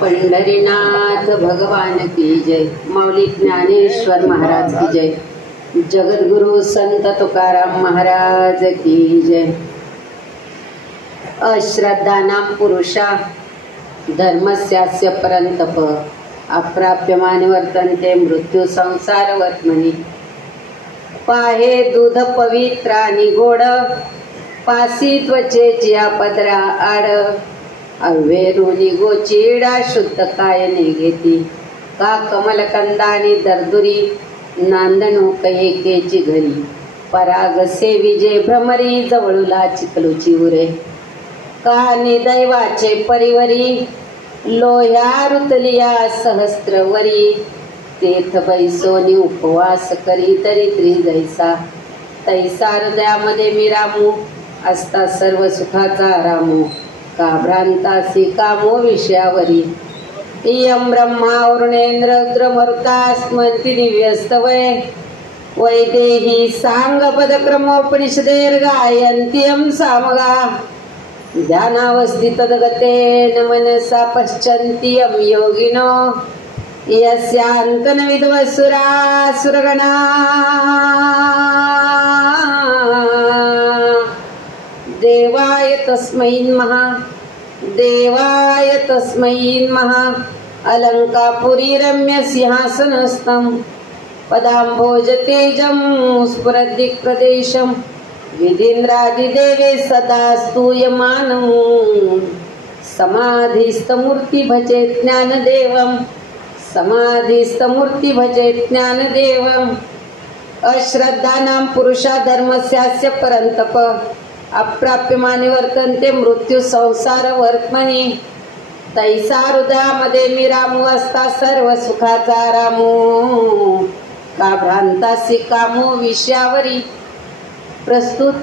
पंढरीनाथ भगवान की जय। माऊली ज्ञानेश्वर महाराज की जय। जगद्गुरु संत तुकाराम महाराज की जय। अश्रद्धानां पुरुषा धर्मस्यास्य परन्तप अप्राप्यमाने वर्तन्ते मृत्यू संसार वर्त्मनि। पाहे दूध पवित्रानि गोड पासी त्वचेची पदरा आड अवेरुनी गोचीडा शुद्ध कायने घेती का कमलकंदानी दर्दुरी नांदणू कयेकेची घरी पराग सेविजे भ्रमरी जवळुला चिकलूची उरे का निदैवाचे परिवरी लोह्या रुतलिया सहस्त्रवरी तेथ बैसोनी उपवास करी दरिद्री जैसा तैसा हृदयामध्ये मी रामू असता सर्व सुखाचा रामू का भ्रांतासी कामो विषयावरी यम ब्रह्मा वरुणेंद्र रुद्रमरुतास्मन्ति दिव्यस्तवय वैदेही सांग पदक्रमोपनिषदेर गायन्त्यं सामगा ध्यानावस्थितगतेन मनसा पश्यन्ति यं योगिनो यस्यान्तन विद्वसुरासुरगणा देवाय तस्मै नमः देवाय तस्मै नमः अलंकापुरी रम्य सिंहासनस्थं पदाम्भोज तेजं स्फुरद्दिक्प्रदेशं विधीन्द्रादिदेवे सदा स्तूयमानं समाधिस्थमूर्ति भजे ज्ञानदेवं समाधिस्थमूर्ति भजे ज्ञानदेवम् अश्रद्धानां पुरुषा धर्मस्यास्य परन्तप अप्राप्यमाने वर्तन्ते मृत्यू संसार वर्त्मनि तैसा हृदयामध्ये मी रामू असता सर्व सुखाचा रामू का भ्रांतासी कामो विषयावरी। प्रस्तुत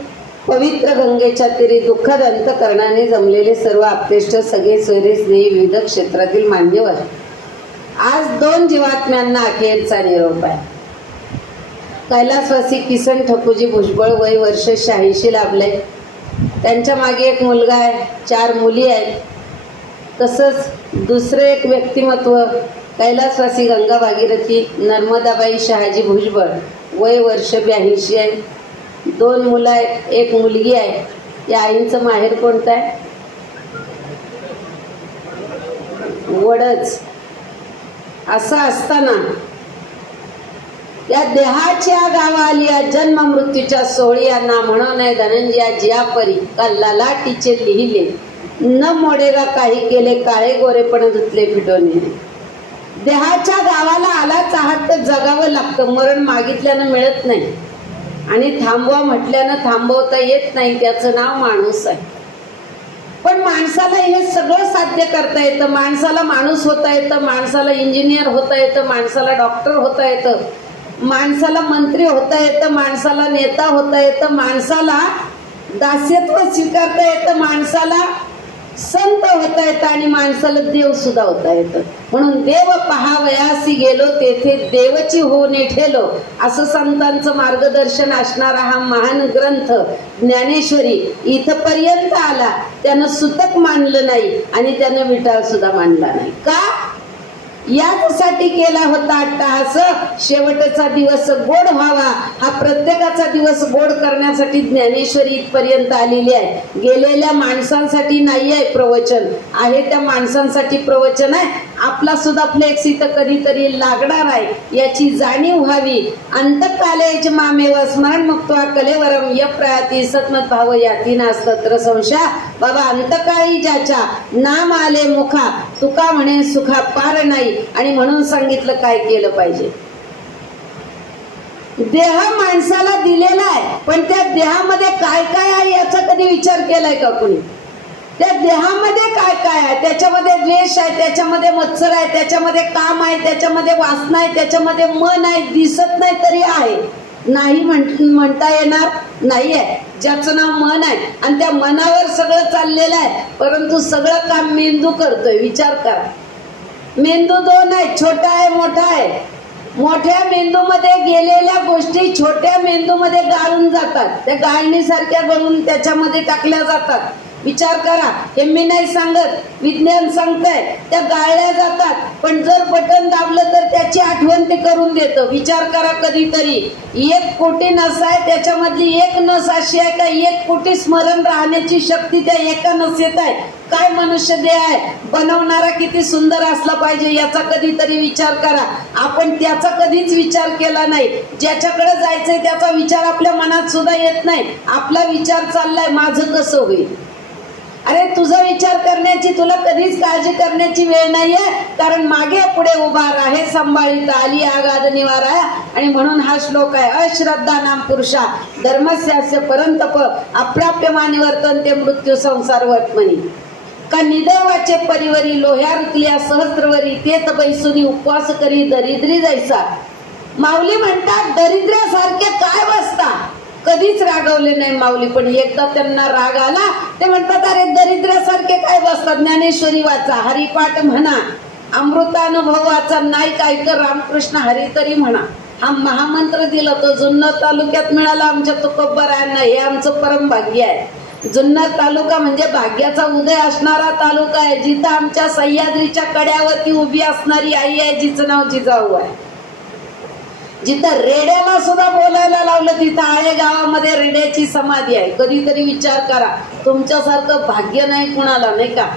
पवित्र गंगेच्या तीरी दुःखद अंतकरणाने जमलेले सर्व आप्तेष्ट सगळे सोयरे स्नेही विविध क्षेत्रातील मान्यवर, आज 2 जीवात्म्यांना अखेरचा निरोप आहे। कैलासवासी किसन ठकूजी भुजबळ वय वर्ष 86 लाभले। त्यांच्या मागे एक मुलगा आहे, 4 मुली आहेत। तसंच दुसरे एक व्यक्तिमत्व कैलासवासी गंगा भागीरथी नर्मदाबाई शहाजी भुजबळ वय वर्ष 82 आहे। 2 मुलं आहेत, 1 मुलगी आहे। या आईंचं माहेर कोणतं आहे? वडच। असं असताना या देहाच्या गावालिया जन्म मृत्यूच्या सोहळ्या ना म्हणून धनंजया जियापरी कल्ला लाटीचे लिहिले न मोडेगा काही केले काळे गोरेपण धुतले फिटोने। देहाच्या गावाला आलाच आहात तर जगावं लागतं। मरण मागितल्यानं मिळत नाही आणि थांबवा म्हटल्यानं थांबवता येत नाही। त्याचं नाव माणूस आहे। पण माणसाला हे सगळं साध्य करता येतं। माणसाला माणूस होता येतं, माणसाला इंजिनियर होता येतं, माणसाला डॉक्टर होता येतं, माणसाला मंत्री होता येतं, माणसाला नेता होता येतं, माणसाला दास्यत्व स्वीकारता येतं, माणसाला संत होता येतं आणि माणसाला देव सुद्धा होता येतं। म्हणून देव पहावयासी गेलो तेथे देवची होऊन ठेलो असं संतांचं मार्गदर्शन असणारा हा महान ग्रंथ ज्ञानेश्वरी इथपर्यंत आला। त्यानं सुतक मानलं नाही आणि त्यानं विटाळ सुद्धा मानला नाही। का? यासाठी केला होता अट्टहास शेवटचा दिवस गोड व्हावा। हा प्रत्येकाचा दिवस गोड करण्यासाठी ज्ञानेश्वरी इथपर्यंत आलेली आहे। गेलेल्या माणसांसाठी नाही आहे प्रवचन, आहे त्या माणसांसाठी प्रवचन आहे। आपला सुद्धा फ्लेक्स इथं कधीतरी लागणार आहे याची जाणीव व्हावी। अंतकालेच मामेव स्मरण मुक्त्वा कलेवरम य प्रयाती सत्मत भाव याती नास्तत्र संशय। बाबा अंतकाळी ज्याच्या नाम आले मुखा तुका म्हणे सुखा पार नाही। आणि म्हणून सांगितलं काय केलं पाहिजे। देह माणसाला दिलेला आहे, पण त्या देहामध्ये काय काय आहे याचा कधी विचार केलाय का कुणी? त्या देहामध्ये काय काय आहे? त्याच्यामध्ये द्वेष आहे, त्याच्यामध्ये मत्सर आहे, त्याच्यामध्ये काम आहे, त्याच्यामध्ये वासना आहे, त्याच्यामध्ये मन आहे। दिसत नाही तरी आहे, नाही म्हणता येणार नाही आहे। ज्याचं नाव मन आहे आणि त्या मनावर सगळं चाललेलं आहे, परंतु सगळं काम मेंदू करतोय। विचार करा, मेंदू 2 आहे, छोटा आहे मोठा आहे। मोठ्या मेंदूमध्ये गेलेल्या गोष्टी छोट्या मेंदूमध्ये गाळून जातात, त्या गाळणीसारख्या गळून त्याच्यामध्ये टाकल्या जातात। विचार करा. हे मी नाही सांगत, विज्ञान सांगतंय. त्या गाळल्या जातात, पण जर बटन दाबलं तर त्याची आठवण ते करून देतं. विचार करा कधीतरी. 1 कोटी नस आहे, त्याच्यामधली एक नस अशी आहे का 1 कोटी स्मरण राहण्याची शक्ती त्या एका नसेत आहे. काय मनुष्य देह आहे. बनवणारा किती सुंदर असला पाहिजे याचा कधीतरी विचार करा. आपण त्याचा कधीच विचार केला नाही. ज्याच्याकडे जायचंय त्याचा विचार आपल्या मनात सुद्धा येत नाही. आपला विचार चाललाय माझं कसं होईल. अरे तुझा विचार करण्याची, तुला कधीच काळजी करण्याची वेळ नाहीये, कारण मागे पुढे उभा राहे संभाळीत आली आगाध निवारा. आणि म्हणून हा श्लोक आहे, अश्रद्धा नाम पुरुषा धर्मस्यास्य परंतप अप्राप्यमानी वर्तन ते मृत्यू संसार वर्तमनी. का निदैवाचे परिवरी लोह्या रुतल्या सहस्रवरी तेत बैसुनी उपवास करी दरिद्री जायचा. माऊली म्हणतात दरिद्र्यासारखे काय बसता. कधीच रागवले नाही माऊली, पण एकदा त्यांना राग आला ते म्हणतात अरे दरिद्र्यासारखे काय बसतात. ज्ञानेश्वरी वाचा, हरिपाठ म्हणा, अमृतानुभव वाचा, नाही काय तर रामकृष्ण हरी तरी म्हणा. हा महामंत्र दिला तो जुन्नर तालुक्यात मिळाला आमच्या तुकोबरायांना. हे आमचं परम भाग्य आहे. जुन्नर तालुका म्हणजे भाग्याचा उदय असणारा तालुका आहे. जिथं आमच्या सह्याद्रीच्या कड्यावरती उभी असणारी आई आहे जिचं नाव जिजाऊ आहे. जिथं रेड्याला सुद्धा बोलायला लावलं तिथं आळे गावामध्ये रेड्याची समाधी आहे. कधीतरी विचार करा, तुमच्यासारखं भाग्य नाही कुणाला, नाही का.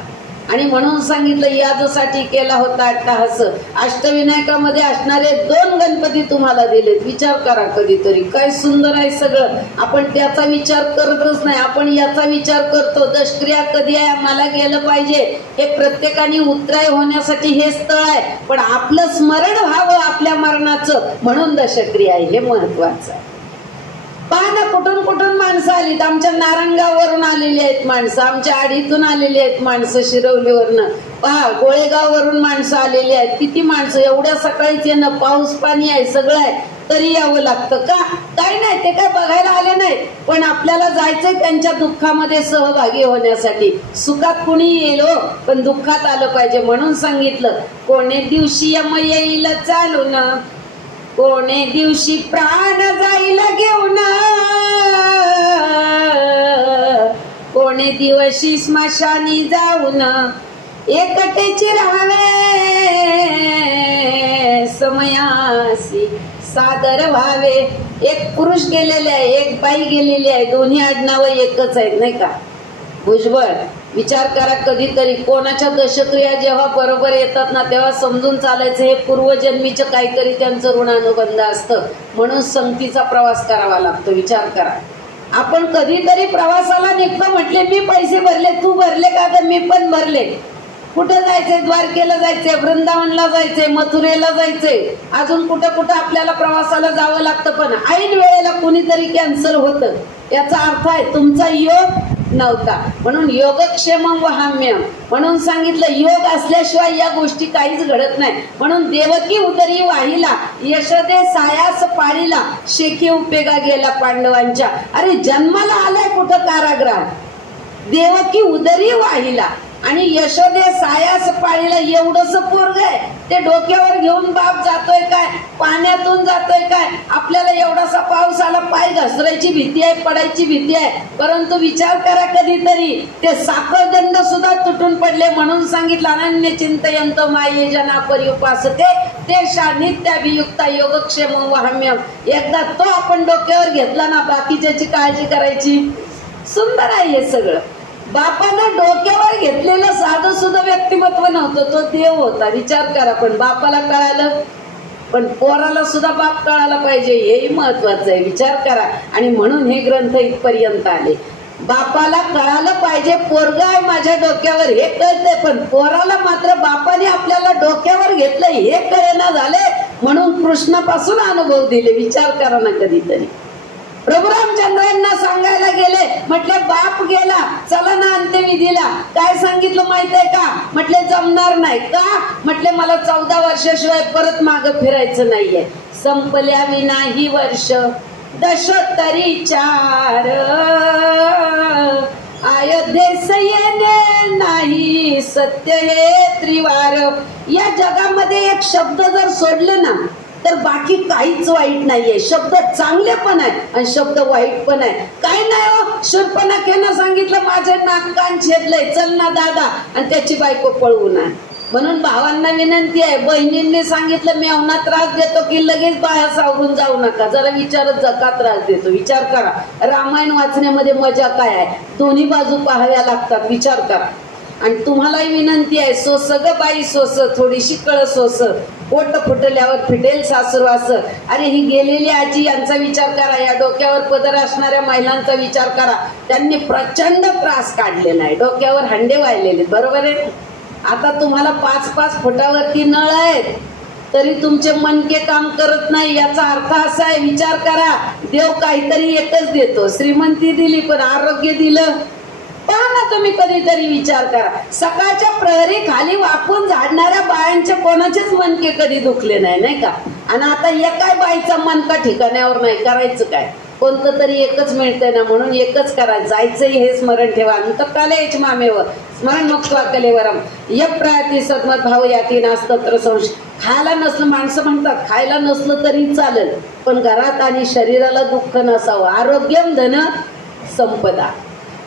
आणि म्हणून सांगितलं यादसाठी केला होता अट्टहास. अष्टविनायकामध्ये असणारे 2 गणपती तुम्हाला दिलेत. विचार करा कधीतरी, काय सुंदर आहे सगळं. आपण त्याचा विचार करतच नाही, आपण याचा विचार करतो. दशक्रिया कधी आहे, आम्हाला गेलं पाहिजे. हे प्रत्येकाने उत्तराय होण्यासाठी हे स्थळ आहे, पण आपलं स्मरण व्हावं आपल्या मरणाचं, म्हणून दशक्रिया आहे. हे महत्वाचं आहे. पहा ना, कुठून कुठून माणसं आलीत. आमच्या नारायणगाववरून आलेली आहेत माणसं, आमच्या आडीतून आलेली आहेत माणसं, शिरवलीवरनं. पहा गोळेगाववरून माणसं आलेली आहेत. किती माणसं. एवढ्या सकाळीच येणं, पाऊस पाणी आहे, सगळं आहे, तरी यावं लागतं का. काय नाही, ते काय बघायला आले नाही, पण आपल्याला जायचंय त्यांच्या दुःखामध्ये सहभागी होण्यासाठी. सुखात कुणी येईल हो, पण दुःखात आलं पाहिजे. म्हणून सांगितलं कोणे दिवशी यम येईल चालून, कोणे दिवशी प्राण जाईल घेऊन, कोणे दिवशी स्मशानी जाऊन, एकटेची राहावे समयासी सादर व्हावे. एक पुरुष गेलेले आहे, एक बाई गेलेली आहे, दोन्ही आडनावं एकच आहेत, नाही का. भुजबळ. विचार करा कधीतरी, कोणाच्या दशक्रिया जेव्हा बरोबर येतात ना तेव्हा समजून चालायचं हे पूर्वजन्मीचं काहीतरी त्यांचं ऋणानुबंध असतं. म्हणून संगतीचा प्रवास करावा लागतो. विचार करा, आपण कधीतरी प्रवासाला निघतो, म्हटले मी पैसे भरले, तू भरले का, तर मी पण भरले. कुठं जायचंय, द्वारकेला जायचंय, वृंदावनला जायचंय, मथुरेला जायचंय, अजून कुठं कुठं आपल्याला प्रवासाला जावं लागतं, पण ऐन वेळेला कुणीतरी कॅन्सल होतं. याचा अर्थ आहे तुमचा योग नव्हता. म्हणून योगक्षेम वहाम्यम. म्हणून सांगितलं योग असल्याशिवाय या गोष्टी काहीच घडत नाही. म्हणून देवकी उदरी वाहिला, यशोदे सायास पाळीला, शेकी उपेगा गेला पांडवांच्या. अरे जन्माला आलाय कुठं कारागृहात, देवकी उदरी वाहिला आणि यशोदे सायास पाळीला. एवढंस पोरग आहे, ते डोक्यावर घेऊन बाप जातोय काय, पाण्यातून जातोय काय. आपल्याला एवढासा पाऊस आला, पाय घसरायची भीती आहे, पडायची भीती आहे. परंतु विचार करा कधीतरी, ते साखरदंड सुद्धा तुटून पडले. म्हणून सांगितलं अनन्य चिंतयंत माये जना पर्युपासते ते नित्याभियुक्ता योगक्षेम वहाम्यम. एकदा तो आपण डोक्यावर घेतला ना, बाकीच्याची काळजी करायची. सुंदर आहे हे सगळं. बापानं डोक्यावर घेतलेलं साधं सुद्धा व्यक्तिमत्व नव्हतं, तो देव होता. विचार करा, पण बापाला कळालं, पण पोराला सुद्धा बाप कळायला पाहिजे, हेही महत्वाचं आहे. विचार करा. आणि म्हणून हे ग्रंथ इथपर्यंत आले. बापाला कळालं पाहिजे, पोरगा आहे माझ्या डोक्यावर हे कळतंय, पण पोराला मात्र बापाने आपल्याला डोक्यावर घेतलं हे कळेना झाले. म्हणून कृष्णापासून अनुभव दिले. विचार करा ना कधीतरी. प्रभू रामचंद्रांना सांगायला गेले, म्हटले बाप गेला, चला ना अंत्यविधीला. काय सांगितलं माहित आहे का, म्हटले जमणार नाही. का, म्हटले मला 14 वर्षाशिवाय परत माग फिरायचं नाहीये. संपल्या विनाही वर्ष 14 अयोध्येस येणे नाही सत्य हे त्रिवार. या जगामध्ये एक शब्द जर सोडले ना तर बाकी काहीच वाईट नाहीये. शब्द चांगले पण आहेत आणि शब्द वाईट पण आहे. काय नाही हो, शूर्पणखेनं सांगितलं माझे नाक कान छेदलंय, चल ना दादा, आणि त्याची बायको पळवून आहे. म्हणून भावांना विनंती आहे, बहिणींनी सांगितलं मेवना त्रास देतो की लगेच बाया सावरून जाऊ नका, जरा विचारत जा का त्रास देतो, विचार करा. रामायण वाचण्यामध्ये मजा काय आहे, दोन्ही बाजू पाहाव्या लागतात, विचार करा. आणि तुम्हालाही विनंती आहे, सोस ग बाई सोस, थोडीशी कळ सोस, पोट फुटल्यावर फिटेल सासुरवास. अरे ही गेलेली आजी यांचा विचार करा, या डोक्यावर पदर असणाऱ्या महिलांचा विचार करा. त्यांनी प्रचंड त्रास काढलेला आहे, डोक्यावर हंडे वाहिलेले, बरोबर आहे. आता तुम्हाला 5-5 फुटावरती नळ आहेत तरी तुमचे मनके काम करत नाही. याचा अर्थ असा आहे, विचार करा, देव काहीतरी एकच देतो, श्रीमंती दिली पण आरोग्य दिलं. पहा ना तुम्ही, कधीतरी विचार करा, सकाळच्या प्रहरी खाली वाकून झाडणाऱ्या बायांचे कोणाचेच मनके कधी दुखले नाही, नाही का. आणि आता एकाय बाईचा मनका ठिकाण्यावर नाही, करायचं काय, कोणतं तरी एकच मिळतंय ना, म्हणून एकच करा, जायचंही हे स्मरण ठेवा. अंतकालेच मामेव स्मरण मुक्त्वा कलेवरम यप प्रायती सद्मत भाव याती नास्तत्र संशय. खायला नसलं, माणसं म्हणतात खायला नसलं तरी चालेल, पण घरात आणि शरीराला दुःख नसावं. आरोग्यम धन संपदा.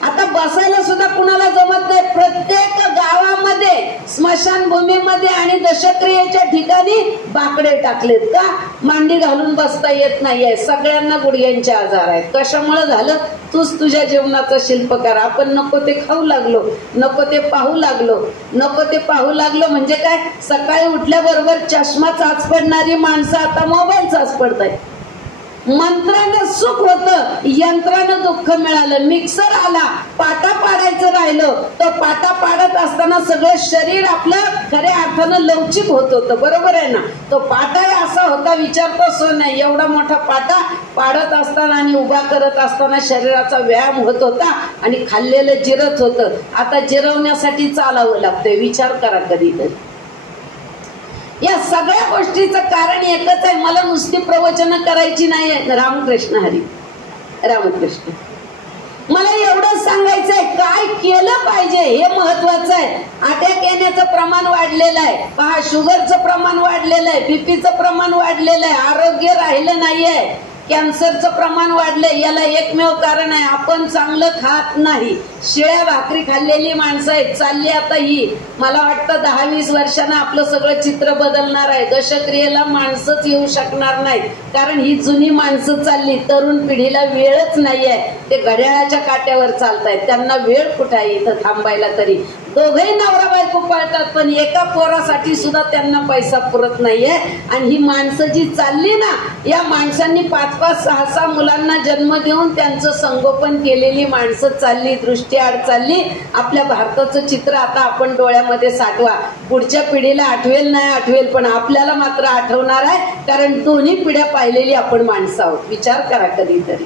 आता बसायला सुद्धा कुणाला जमत नाही. प्रत्येक गावामध्ये स्मशानभूमीमध्ये आणि दशक्रियेच्या ठिकाणी बाकडे टाकलेत का, मांडी घालून बसता येत नाहीये. सगळ्यांना गुडघ्यांचे आजार आहेत. कशामुळे झालं, तूच तुझ्या जीवनाचा शिल्पकार. आपण नको ते खाऊ लागलो, नको ते पाहू लागलो. नको ते पाहू लागलो म्हणजे काय, सकाळी उठल्याबरोबर चष्मा चाच पडणारी माणसं आता मोबाईल चाच पडतायत. मंत्रानं सुख होतं, यंत्रानं दुःख मिळालं. मिक्सर आला, पाटा पाडायचं राहिलं, तर पाटा पाडत असताना सगळं शरीर आपलं खऱ्या अर्थानं लवचिक होत होतं, बरोबर आहे ना. तो पाटाही असा होता, विचारतो सो नाही, एवढा मोठा पाटा पाडत असताना आणि उभा करत असताना शरीराचा व्यायाम होत होता आणि खाल्लेलं जिरत होतं. आता जिरवण्यासाठी चालावं लागतंय, विचार करा कधीतरी. या सगळ्या गोष्टीचं कारण एकच आहे, मला नुसती प्रवचन करायची नाही. रामकृष्ण हरी, रामकृष्ण. मला एवढंच सांगायचंय, काय केलं पाहिजे हे महत्वाचं आहे. अटॅक येण्याचं प्रमाण वाढलेलं आहे, पहा, शुगरचं प्रमाण वाढलेलं आहे, बीपीचं प्रमाण वाढलेलं आहे, आरोग्य राहिलं नाहीये, कॅन्सरचं प्रमाण वाढलंय. याला एकमेव कारण आहे, आपण चांगलं खात नाही. शिळ्या भाकरी खाल्लेली माणसं आहेत. चालली आता ही, मला वाटतं 10-20 वर्षांना आपलं सगळं चित्र बदलणार आहे. दशक्रियेला माणसंच येऊ शकणार नाहीत, कारण ही जुनी माणसं चालली. तरुण पिढीला वेळच नाहीये, ते घड्याळाच्या काट्यावर चालतायत, त्यांना वेळ कुठे आहे इथं थांबायला. तरी दोघेही नवरा बायको पळतात, पण एका पोरासाठी सुद्धा त्यांना पैसा पुरत नाहीये. आणि ही माणसं जी चालली ना, या माणसांनी 5-5, 6-6 मुलांना जन्म देऊन त्यांचं संगोपन केलेली माणसं चालली, दृष्टीआड चालली. आपल्या भारताचं चित्र आता आपण डोळ्यामध्ये साठवा. पुढच्या पिढीला आठवेल नाही आठवेल, पण आपल्याला मात्र आठवणार आहे, कारण दोन्ही पिढ्या पाहिलेली आपण माणसं आहोत. विचार करा कधीतरी.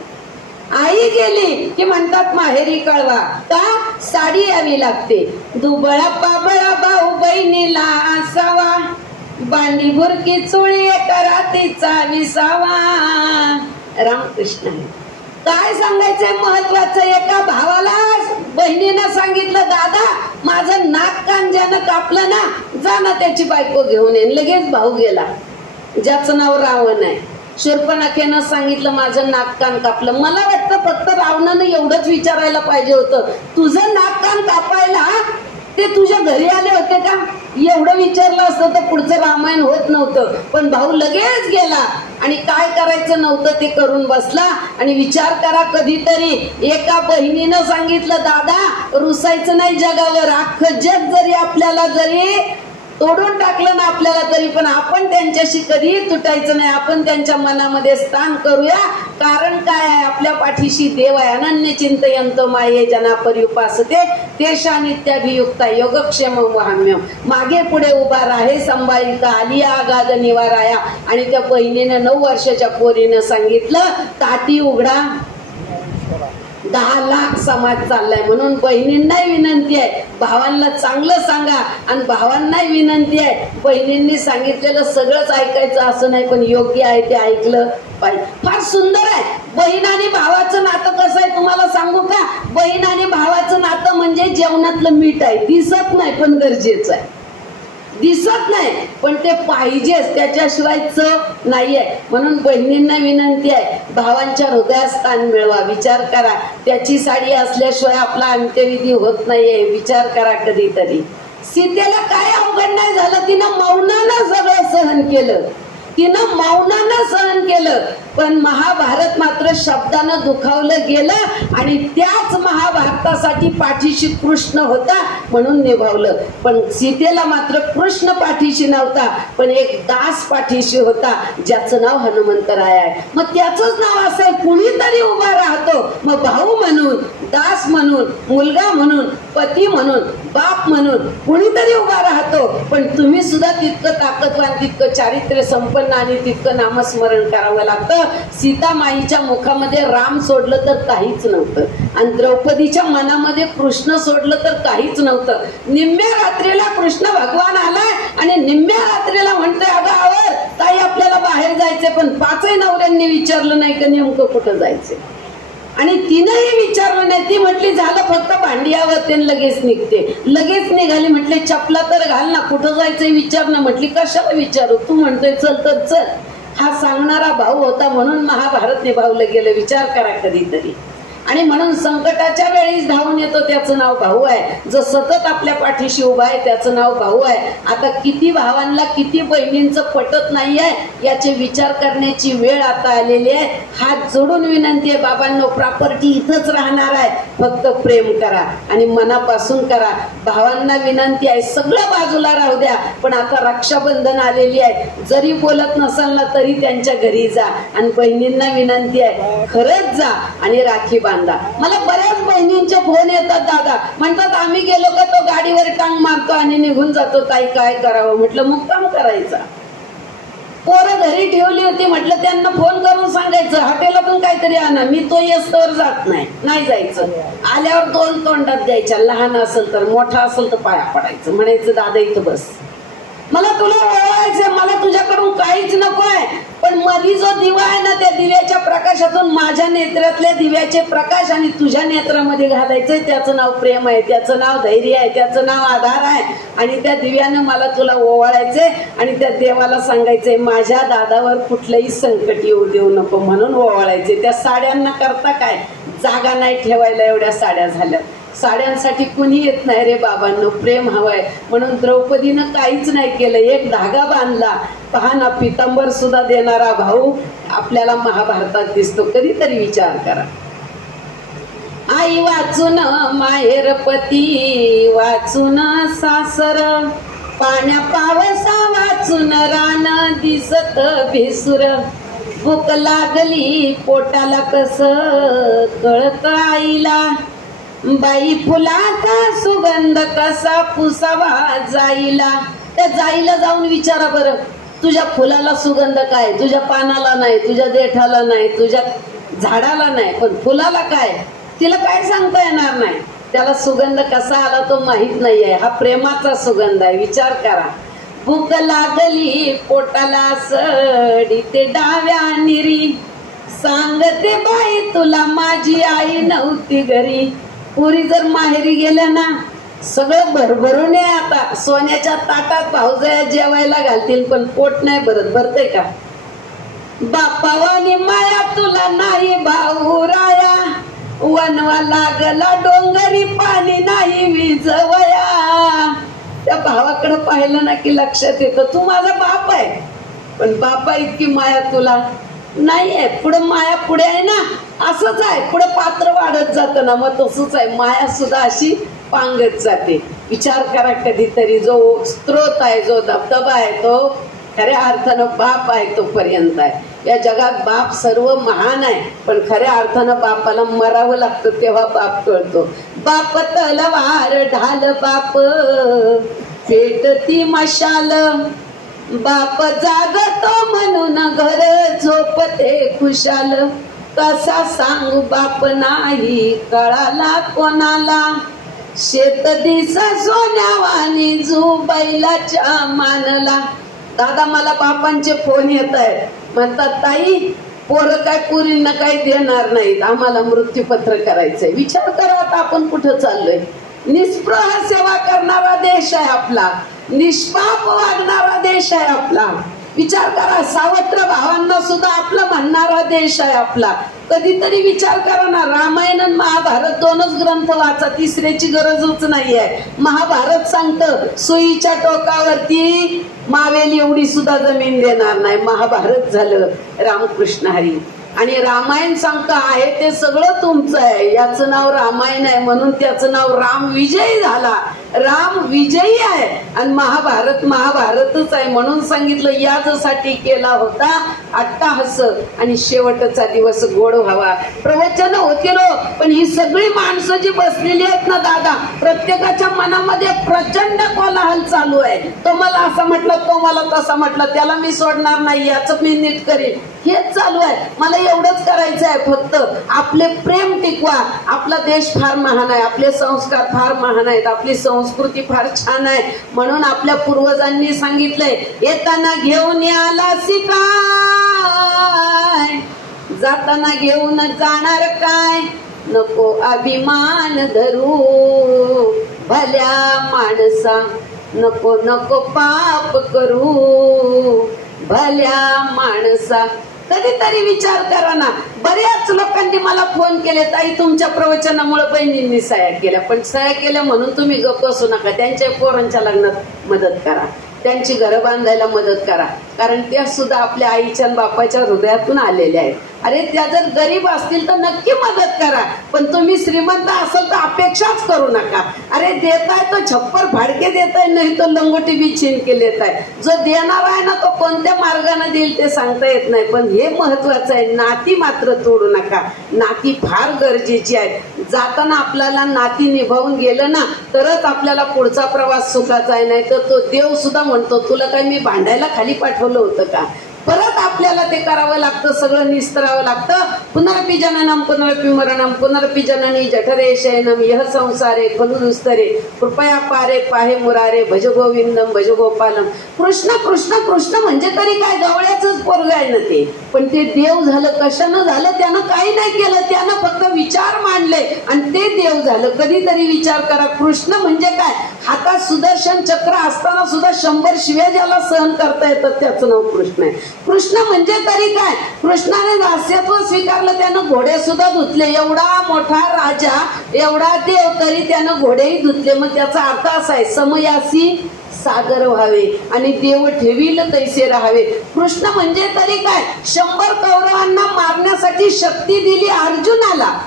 आई गेली की म्हणतात माहेरी कळवा, का साडी यावी लागते. दुबळा पाबळा भाऊ बहिणीला असावा, बांडी भुरकी चोळी करा तिचा विसावा. रामकृष्ण. काय सांगायचंय महत्वाचं, एका भावाला बहिणीनं सांगितलं, दादा माझं नाक कान ज्यानं कापलं ना, जा ना त्याची बायको घेऊन येईन. लगेच भाऊ गेला, ज्याचं नाव रावण आहे. शूर्पणखेनं सांगितलं माझं नाक कान कापलं. मला वाटतं फक्त रावणानं एवढंच विचारायला पाहिजे होतं, तुझं नाक कान कापायला ते तुझ्या घरी आले होते का, एवढं विचारलं असतं तर पुढचं रामायण होत नव्हतं. पण भाऊ लगेच गेला आणि काय करायचं नव्हतं ते करून बसला. आणि विचार करा कधीतरी, एका बहिणीनं सांगितलं, दादा रुसायचं नाही जगावर, अख्खं जग जरी आपल्याला जरी तोडून टाकलं ना आपल्याला तरी, पण आपण त्यांच्याशी कधीही तुटायचं नाही. आपण त्यांच्या मनामध्ये स्थान करूया. कारण काय आहे, आपल्या पाठीशी देव आहे. अनन्य चिंतयंतो माये जना पर्युपासते तेषा नित्याभियुक्ता योगक्षेम वहाम्यम. मागे पुढे उभा राहे संभाळिता आलिया आगाध निवाराया. आणि त्या बहिणीनं 9 वर्षाच्या पोरीनं सांगितलं, ताटी उघडा, 10 लाख समाज चाललाय. म्हणून बहिणींनाही विनंती आहे, भावांना चांगलं सांगा. आणि भावांनाही विनंती आहे, बहिणींनी सांगितलेलं सगळंच ऐकायचं असं नाही, पण योग्य आहे ते ऐकलं पाहिजे. फार सुंदर आहे बहीण आणि भावाचं नातं. कसं आहे तुम्हाला सांगू का, बहीण आणि भावाचं नातं म्हणजे जेवणातलं मीठ आहे, दिसत नाही पण गरजेचं आहे. दिसत नाही, पण ते पाहिजेच, त्याच्याशिवाय चव नाहीये. म्हणून बहिणींना विनंती आहे, भावांच्या हृदयात स्थान मिळवा. विचार करा, त्याची साडी असल्याशिवाय आपला अंत्यविधी होत नाहीये. विचार करा कधीतरी. सीतेला काय अवघड नाही झालं, तिनं मौनानं सगळं सहन केलं, तिनं मौनानं सहन केलं. पण महाभारत मात्र शब्दानं दुखावलं गेलं आणि त्याच महाभारतासाठी पाठीशी कृष्ण होता म्हणून निभावलं. पण सीतेला मात्र कृष्ण पाठीशी नव्हता, पण एक दास पाठीशी होता ज्याचं नाव हनुमंतराय आहे. मग त्याचंच नाव असेल, कुणीतरी उभा राहतो. मग भाऊ म्हणून, दास म्हणून, मुलगा म्हणून, पती म्हणून, बाप म्हणून कुणीतरी उभा राहतो. पण तुम्ही सुद्धा तितकं ताकदवान, तितकं चारित्र्य संपन्न आणि तितकं नामस्मरण करावं लागतं. सीतामाईच्या मुखामध्ये राम सोडलं तर काहीच नव्हतं आणि द्रौपदीच्या मनामध्ये कृष्ण सोडलं तर काहीच नव्हतं. निम्म्या रात्रीला कृष्ण भगवान आलाय आणि निम्म्या रात्रीला म्हणतोय, अगं आवर ताई आपल्याला बाहेर जायचंय. पण पाचही नवऱ्यांनी विचारलं नाही का नेमकं कुठं जायचंय, आणि तिनंही विचारलं नाही. ती म्हटली झालं फक्त भांडी आवरते लगेच निघते. लगेच निघाली. म्हटले चपला तर घाल ना, कुठं जायचंय विचार ना. म्हटली कशाला विचारू, तू म्हणतोय चल तर चल. हा सांगणारा भाऊ होता म्हणून महाभारत निभावलं गेलं. विचार करा कधीतरी. आणि म्हणून संकटाच्या वेळीच धावून येतो त्याचं नाव भाऊ आहे. जो सतत आपल्या पाठीशी उभा आहे त्याचं नाव भाऊ आहे. आता किती भावांना किती बहिणींचं पटत नाहीये याचे विचार करण्याची वेळ आता आलेली आहे. हात जोडून विनंती आहे बाबांनो, प्रॉपर्टी इथंच राहणार आहे, फक्त प्रेम करा आणि मनापासून करा. भावांना विनंती आहे, सगळं बाजूला राहू द्या, पण आता रक्षाबंधन आलेली आहे, जरी बोलत नसाल ना तरी त्यांच्या घरी जा. आणि बहिणींना विनंती आहे, खरंच जा आणि राखी बांधा. मला बऱ्याच बहिणींचे फोन येतात, दादा म्हणतात आम्ही गेलो का तो गाडीवर टांग मारतो आणि निघून जातो, ताई काय करावं. म्हटलं मुक्काम करायचा. पोरं घरी ठेवली होती, म्हटलं त्यांना फोन करून सांगायचं हॉटेलातून काहीतरी आणा. मी तो येस्तवर जात नाही जायचं. आल्यावर दोन तोंडात द्यायच्या, लहान असेल तर, मोठा असेल तर पाया पडायचं, म्हणायचं दादा इथं बस, मला तुला ओळखायचंय, मला तुझ्याकडून काहीच नकोय. पण मधी जो दिवा आहे ना, त्या दिव्याच्या प्रकाशातून माझ्या नेत्रातल्या दिव्याचे प्रकाश आणि तुझ्या नेत्रामध्ये घालायचंय. त्याचं नाव प्रेम आहे, त्याचं नाव धैर्य आहे, त्याचं नाव आधार आहे. आणि त्या दिव्यानं मला तुला ओवाळायचंय आणि त्या देवाला सांगायचंय माझ्या दादावर कुठलंही संकट येऊ देऊ नको म्हणून ओवाळायचे. त्या साड्यांना करता काय, जागा नाही ठेवायला एवढ्या साड्या झाल्या. साड्यांसाठी कुणी येत नाही रे बाबांनो, प्रेम हवंय. म्हणून द्रौपदीनं काहीच नाही केलं, एक धागा बांधला. पहा ना, पितांबर सुद्धा देणारा भाऊ आपल्याला महाभारतात दिसतो. कधीतरी विचार करा. आई वाचून माहेर, पती वाचून सासर, पाण्या पावसा वाचून रान दिसत भेसूर. भूक लागली पोटाला कस कळत आईला, बाई फुलाचा सुगंध कसा पुसावा जाईला. त्या जाईला जाऊन विचारा बरं, तुझ्या फुलाला सुगंध काय, तुझ्या पानाला नाही, तुझ्या देठाला नाही, तुझ्या झाडाला नाही, पण फुलाला काय, तिला काय सांगता येणार नाही. त्याला सुगंध कसा आला तो माहित नाहीये. हा प्रेमाचा सुगंध आहे. विचार करा. भूक लागली पोटाला सडी ते डाव्या निरी, सांगते बाई तुला माझी आई नव्हती घरी. पुरी जर माहेरी गेल्या ना, सगळं भरभरून आहे. आता सोन्याच्या ताटात भाऊजया जेवायला घालतील, पण पोट नाही भरत. भरतय का? बापावानी माया तुला नाही भाऊ राया, वनवा लागला डोंगरी पाणी नाही विजवया. त्या भावाकडे पाहिलं ना की लक्षात येतं, तू माझा बाप आहे, पण बापा इतकी माया तुला नाहीये. पुढे माया पुढे आहे ना, असंच आहे. पुढे पात्र वाढत जातं ना, मग तसंच आहे. माया सुद्धा अशी पांगत जाते. विचार करा कधीतरी. जो स्त्रोत आहे, जो धबधबा आहे, तो खऱ्या अर्थानं बाप आहे, तो पर्यंत आहे. या जगात बाप सर्व महान आहे, पण खऱ्या अर्थानं बापाला मरावं लागतं तेव्हा बाप कळतो. बाप तलवार ढाल बाप पेटती मशाल, बाप जागतो म्हणून घर झोपते खुशाल. कसा सांगू बाप नाही कळाला कोणाला, शेत दिस सोन्यावानी जू बैलाच्या मानला. दादा मला बापांचे फोन येत आहेत, म्हणतात ताई पोरं काय पुरींना काही देणार नाहीत, आम्हाला मृत्यूपत्र करायचंय. विचार करा आता आपण कुठं चाललोय. निस्पृह सेवा करणारा देश आहे आपला. निष्पाप वागणारा देश आहे आपला. विचार करा, सावत्र भावांना सुद्धा आपला म्हणणारा देश आहे आपला. कधीतरी विचार करा ना, रामायण आणि महाभारत दोनच ग्रंथ वाचा, तिसऱ्याची गरजच नाहीये. महाभारत सांगतं सुईच्या टोकावरती मावेल एवढी सुद्धा जमीन देणार नाही. महाभारत झालं रामकृष्ण हरी. आणि रामायण सांगतं आहे ते सगळं तुमचं आहे. याचं नाव रामायण आहे म्हणून त्याचं नाव राम विजयी झाला. राम विजयी आहे. आणि महाभारत महाभारतच आहे म्हणून सांगितलं यासाठी केला होता अट्टाहास आणि शेवटचा दिवस गोड व्हावा. प्रवचन होतील पण ही सगळी माणसं जी बसलेली आहेत ना दादा, प्रत्येकाच्या मनामध्ये प्रचंड कोलाहल चालू आहे. तो मला असं म्हटलं, तो मला तसं म्हटलं, त्याला मी सोडणार नाही, याच मी नीट करीन, हेच चालू आहे. मला एवढंच करायचं आहे, फक्त आपले प्रेम टिकवा. आपला देश फार महान आहे, आपले संस्कार फार महान आहेत, आपली संस्कृती फार छान आहे. म्हणून आपल्या पूर्वजांनी सांगितलंय, येताना घेऊन याला काय, जाताना घेऊन जाणार काय, नको अभिमान धरू भल्या माणसा, नको नको पाप करू भल्या माणसा. कधीतरी विचार करा ना. बऱ्याच लोकांनी मला फोन केले, ताई तुमच्या प्रवचनामुळे बहिणींनी सह्या केल्या. पण सह्या केल्या म्हणून तुम्ही गप्प बसू नका. त्यांच्या पोरांच्या लग्नात मदत करा, त्यांची घरं बांधायला मदत करा. कारण त्या सुद्धा आपल्या आईच्या आणि बापाच्या हृदयातून आलेल्या आहेत. अरे त्या जर गरीब असतील तर नक्की मदत करा, पण तुम्ही श्रीमंत असेल तर अपेक्षाच करू नका. अरे देताय तो छप्पर फाडके देताय, नाही तो लंगोटी बी छिनके देताय. जो देणार आहे ना तो कोणत्या मार्गाने देईल ते सांगता येत नाही. पण हे महत्वाचं आहे, नाती मात्र तोडू नका. नाती फार गरजेची आहे. जाताना आपल्याला नाती निभावून गेलं ना तरच आपल्याला पुढचा प्रवास सुखाचा आहे. नाही तर तो देव सुद्धा म्हणतो, तुला काय मी भांडायला खाली पाठवलं होतं का. परत आपल्याला ते करावं लागतं, सगळं निस्तरावं लागतं. पुनरपि जननम पुनरपि मरणम पुनरपि जननी जठरे शयनम यह संसारे खलु दुस्तरे कृपया पारे पाहे मुरारे भज गोविंदम भज गोपालम. कृष्ण कृष्ण कृष्ण म्हणजे तरी काय, गवळ्याचंच पोरग आहे ना ते. पण ते देव झालं कशानं झालं, त्यानं काही नाही केलं, त्यानं फक्त विचार मांडले आणि ते देव झालं. कधीतरी विचार करा, कृष्ण म्हणजे काय. हातात सुदर्शन चक्र असताना सुद्धा 100 शिव्या ज्याला सहन करता येतात त्याचं नाव कृष्ण आहे. कृष्ण म्हणजे तरी काय, कृष्णाने दास्यत्व स्वीकारलं, त्यानं घोडे सुद्धा धुतले. एवढा मोठा राजा, एवढा देव, तरी त्यानं घोडेही धुतले. मग त्याचा अर्थ असा आहे, समयासी सागर व्हावे आणि देव ठेवील तैसे राहावे. कृष्ण म्हणजे तरी काय, 100 कौरवांना मारण्यासाठी शक्ती दिली अर्जुनाला.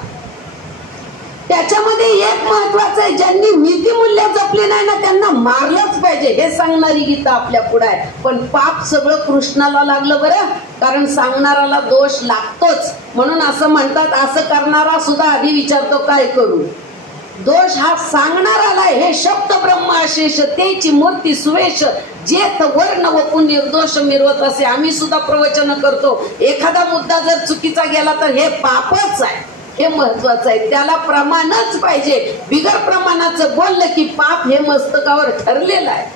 त्याच्यामध्ये एक महत्वाचं आहे, ज्यांनी नीतिमूल्य जपली नाही ना त्यांना मारलंच पाहिजे, हे सांगणारी गीता आपल्या पुढे आहे. पण पाप सगळं कृष्णाला लागलं बरं, कारण सांगणाराला दोष लागतोच. म्हणून असं म्हणतात, असं करणारा सुद्धा आधी विचारतो काय करू. दोष हा सांगणाराला. हे शब्द ब्रह्म अशेष तेची मूर्ती सुवेश, जेथ वर्ण वपू निर्दोष मिरवत असे. आम्ही सुद्धा प्रवचन करतो, एखादा मुद्दा जर चुकीचा गेला तर हे पापच आहे, हे महत्वाचं आहे. त्याला प्रमाणच पाहिजे. बिगर प्रमाणाचं बोललं की पाप हे मस्तकावर ठरलेलं आहे.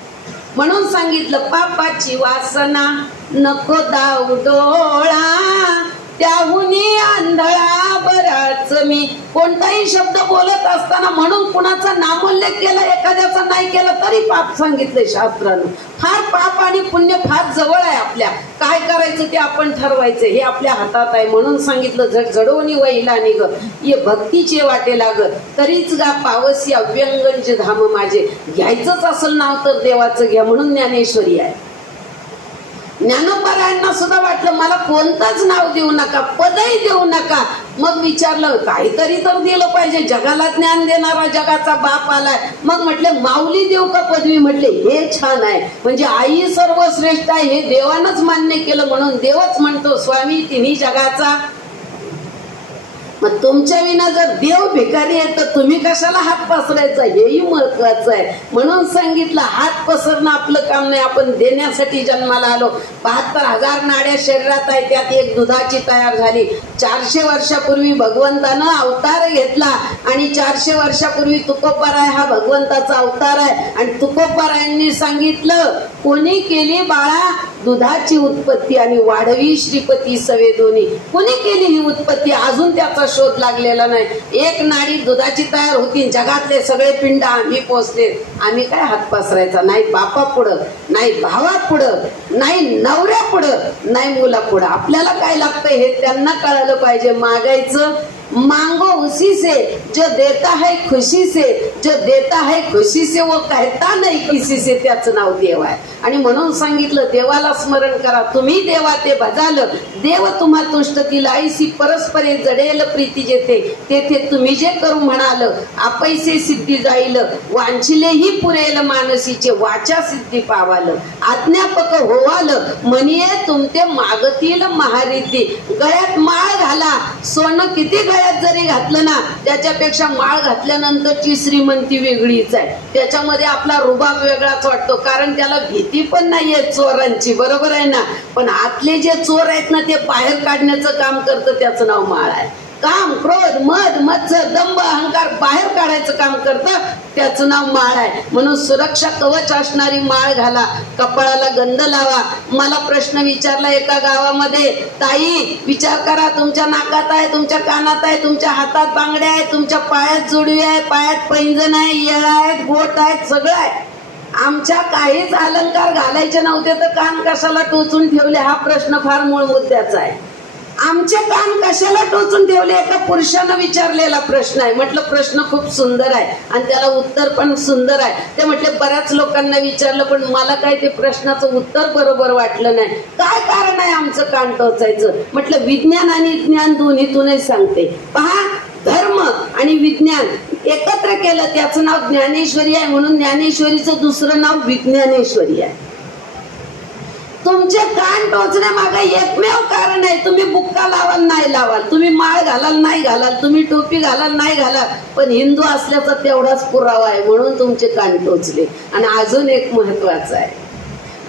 म्हणून सांगितलं, पापाची वासना नको दाऊ डोळा, त्याहुनी आंधळा बराच मी. कोणताही शब्द बोलत असताना म्हणून कुणाचा नामोल्लेख केला, एखाद्याचा नाही केला तरी पाप सांगितलंय शास्त्रानं. फार पाप आणि पुण्य फार जवळ आहे आपल्या. काय करायचं ते आपण ठरवायचं, हे आपल्या हातात आहे. म्हणून सांगितलं, झट जडवणी वहिला निघ ये भक्तीचे वाटे लाग, तरीच गा पावसी अव्यंगंचे धाम माझे. घ्यायचंच असेल नाव तर देवाचं घ्या, म्हणून ज्ञानेश्वरी आहे. ज्ञानोबारायांना सुद्धा वाटलं मला कोणतंच नाव देऊ नका, पदही देऊ नका. मग विचारलं काहीतरी तर दिलं पाहिजे, जगाला ज्ञान देणारा जगाचा बाप आलाय. मग म्हटले माऊली देऊ का पदवी. म्हटले हे छान आहे, म्हणजे आई सर्वश्रेष्ठ आहे हे देवानच मान्य केलं. म्हणून देवच म्हणतो, स्वामी तिन्ही जगाचा. मग तुमच्या विना जर देव भिकारी आहे तर तुम्ही कशाला हात पसरायचा, हेही महत्वाचं आहे. म्हणून सांगितलं, हात पसरणं आपलं काम नाही, आपण देण्यासाठी जन्माला आलो. 72,000 नाड्या शरीरात आहे, त्यात एक दुधाची तयार झाली. 400 वर्षापूर्वी भगवंतानं अवतार घेतला आणि 400 वर्षापूर्वी तुकोबाराय हा भगवंताचा अवतार आहे. आणि तुकोबारायांनी सांगितलं, कोणी केली बाळा दुधाची उत्पत्ती आणि वाढवी श्रीपती सवे दोन्ही. कोणी केली ही उत्पत्ती, अजून त्याचा शोध लागलेला नाही. एक नाडी दुधाची तयार होती, जगातले सगळे पिंड आम्ही पोचले. आम्ही काय हात पसरायचा नाही बापा पुढं, नाही भावा पुढं, नाही नवऱ्या पुढं, नाही मुला पुढं. आपल्याला काय लागतं हे त्यांना कळालं पाहिजे. मागायचं, मांगो उसी से जो देता है खुशी से, जो देता है खुशी से वो कहता नाही किसी से. त्याचं नाव देव आहे. आणि म्हणून सांगितलं देवाला स्मरण करा. तुम्ही देवा ते भजाल, देव तुम्हा तुष्ट केला. ऐसी परस्परे जडेल प्रीती जेथे, तेथे तुम्ही जे करू म्हणाल आपैसे सिद्धी जाईल. वांछिलेही पुरेल मानसीचे, वाचा सिद्धी पावाल. आज्ञापक होवाल म्हणिये तुमते मागतील महारिद्धी. गळ्यात माळ घाला, सोनं किती गळ्यात जरी घातलं ना त्याच्यापेक्षा माळ घातल्यानंतरची श्रीमंती वेगळीच आहे. त्याच्यामध्ये आपला रुबाब वेगळाच वाटतो, कारण त्याला भीती पण नाहीये चोरांची. बरोबर आहे ना. पण आतले जे चोर आहेत ना ते बाहेर काढण्याचं काम करतं, त्याचं नाव माळ आहे. काम, क्रोध, मद, मत्सर, दंभ, अहंकार बाहेर काढायचं काम करतं, त्याचं नाव माळ आहे. म्हणून सुरक्षा कवच असणारी माळ घाला, कपाळाला गंध लावा. मला प्रश्न विचारला एका गावामध्ये, ताई विचार करा, तुमच्या नाकात आहे, तुमच्या कानात आहे, तुमच्या हातात बांगड्या आहेत, तुमच्या पायात जोडवी आहे, पायात पैंजण आहे, येळ आहेत, गोट आहेत, सगळं आहे. आमच्या काहीच अलंकार घालायचे नव्हते तर कान कशाला टोचून ठेवले? हा प्रश्न फार मूळ मुद्द्याचा आहे. आमचे कान कशाला टोचून ठेवले? एका पुरुषानं विचारलेला प्रश्न आहे. म्हटलं प्रश्न खूप सुंदर आहे आणि त्याला उत्तर पण सुंदर आहे. ते म्हटले बऱ्याच लोकांना विचारलं पण मला काय ते प्रश्नाचं उत्तर बरोबर वाटलं नाही. काय कारण आहे आमचं कान टोचायचं? म्हटलं विज्ञान आणि ज्ञान दोन्हीतूनही सांगते. पहा, धर्म आणि विज्ञान एकत्र केलं त्याचं नाव ज्ञानेश्वरी आहे. म्हणून ज्ञानेश्वरीचं दुसरं नाव विज्ञानेश्वरी आहे. तुमचे कान टोचण्यामागे एकमेव कारण आहे. तुम्ही बुक्का लावाल नाही लावाल, तुम्ही माळ घालाल नाही घालाल, तुम्ही टोपी घालाल नाही घालाल, पण हिंदू असल्याचा तेवढाच पुरावा आहे म्हणून तुमचे कान टोचले. आणि अजून एक महत्वाचं आहे,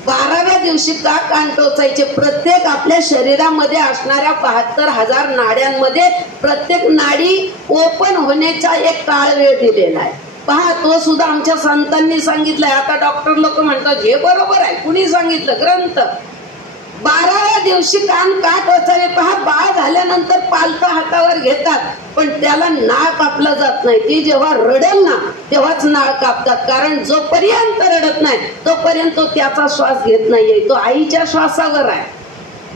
12व्या दिवशी का कान टोचायचे? प्रत्येक आपल्या शरीरामध्ये असणाऱ्या 72,000 नाड्यांमध्ये प्रत्येक नाडी ओपन होण्याचा एक काळ वेळ दिलेला आहे. पहा, तो सुद्धा आमच्या संतांनी सांगितलंय. आता डॉक्टर लोक म्हणतात हे बरोबर आहे, कुणी सांगितलं? ग्रंथ. 12व्या दिवशी कान का टोचावे? पहा, बाळ झाल्यानंतर पालतं हातावर घेतात पण त्याला नाळ कापलं जात नाही. ती जेव्हा रडेल ना तेव्हाच नाळ कापतात, कारण जोपर्यंत रडत नाही तोपर्यंत तो त्याचा श्वास घेत नाहीये, तो आईच्या श्वासावर आहे.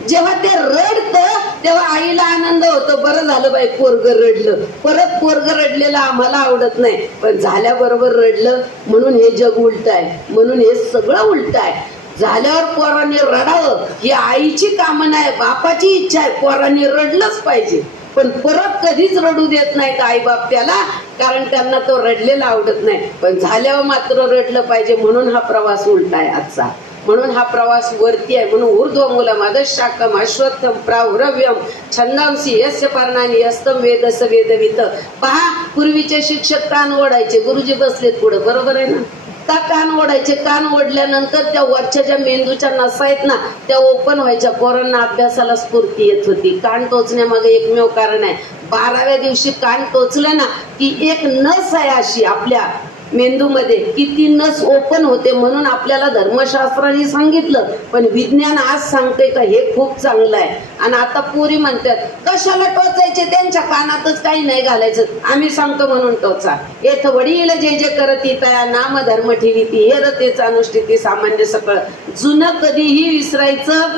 जेव्हा ते रडतं तेव्हा आईला आनंद होतो, बरं झालं बाई पोरग रडलं. परत पोरग रडलेलं आम्हाला आवडत नाही, पण झाल्याबरोबर रडलं म्हणून हे जग उलट आहे, म्हणून हे सगळं उलट आहे. झाल्यावर पोरांनी रडावं ही आईची कामना आहे, बापाची इच्छा आहे, पोरांनी रडलंच पाहिजे. पण परत कधीच रडू देत नाहीत आई बाप त्याला, कारण त्यांना तो रडलेला आवडत नाही. पण झाल्यावर मात्र रडलं पाहिजे, म्हणून हा प्रवास उलटा आहे आजचा. म्हणून हा प्रवास वरती आहे. म्हणून ऊर्ध्वमूलम अधशाकम अश्वत्थम प्राहुरव्यम छंदांसी यस्य पर्णानी यस्तम वेदस वेदवित. पहा, पूर्वीचे शिक्षक कान ओढायचे, गुरुजी बसलेत पुढे, बरोबर आहे ना. का कान ओढायचे? कान ओढल्यानंतर त्या वरच्या ज्या मेंदूच्या नसा आहेत ना त्या ओपन व्हायच्या, पोरांना अभ्यासाला स्फूर्ती येत होती. कान टोचण्यामागे एकमेव कारण आहे. 12व्या दिवशी कान टोचलं ना की एक नस आहे अशी आपल्या मेंदूमध्ये की ती नस ओपन होते, म्हणून आपल्याला धर्मशास्त्राने सांगितलं. पण विज्ञान आज सांगते का हे खूप चांगलं आहे. आणि आता पुरी म्हणतात कशाला टोचायचे, त्यांच्या कानातच काही नाही घालायचं, आम्ही सांगतो म्हणून टोचा. येथ वडील जे जे करती तया नाम धर्म ठेवीती, हे रतेच अनुष्ठिती सामान्य सकळ. जुनं कधीही विसरायचं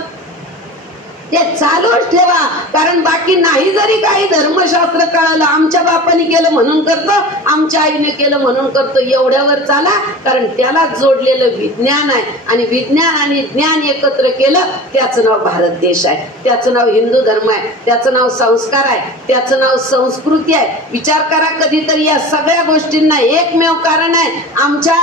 ते चालूच ठेवा, कारण बाकी नाही जरी काही धर्मशास्त्र कळालं, आमच्या बापाने केलं म्हणून करतो, आमच्या आईने केलं म्हणून करतो, एवढ्यावर चाला, कारण त्याला जोडलेलं विज्ञान आहे. आणि विज्ञान आणि ज्ञान एकत्र केलं त्याचं नाव भारत देश आहे, त्याचं नाव हिंदू धर्म आहे, त्याचं नाव संस्कार आहे, त्याचं नाव संस्कृती आहे. विचार करा कधीतरी, या सगळ्या गोष्टींना एकमेव कारण आहे, आमच्या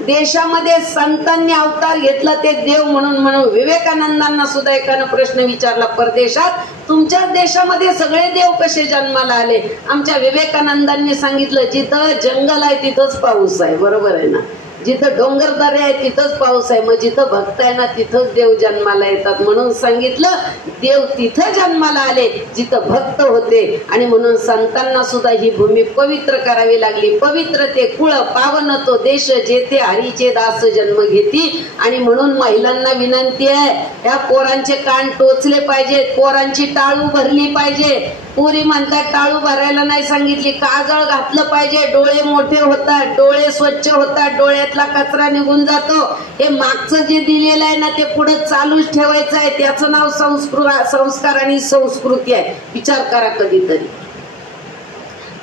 देशामध्ये संतांनी अवतार घेतला ते देव म्हणून. म्हणून विवेकानंदांना सुद्धा एकानं प्रश्न विचारला, परदेशात तुमच्याच देशामध्ये सगळे देव कसे जन्माला आले? आमच्या विवेकानंदांनी सांगितलं जिथं जंगल आहे तिथंच पाऊस आहे, बरोबर आहे ना. जिथं डोंगरदरे आहे तिथंच पाऊस आहे, मग जिथं भक्त आहे ना तिथंच देव जन्माला येतात. म्हणून सांगितलं देव तिथं जन्माला आले जिथं भक्त होते. आणि म्हणून संतांना सुद्धा ही भूमी पवित्र करावी लागली. पवित्र ते कुळ पावन तो देश, जेथे हरीचे दास जन्म घेती. आणि म्हणून महिलांना विनंती आहे, या पोरांचे कान टोचले पाहिजेत, पोरांची टाळू भरली पाहिजे. पुरी म्हणतात टाळू भरायला नाही सांगितली, काजळ घातलं पाहिजे, डोळे मोठे होतात, डोळे स्वच्छ होतात, डोळ्यातला कचरा निघून जातो. हे मागचं जे दिलेलं आहे ना ते पुढे चालूच ठेवायचं आहे. त्याचं नाव संस्कार आणि संस्कृती आहे. विचार करा कधीतरी.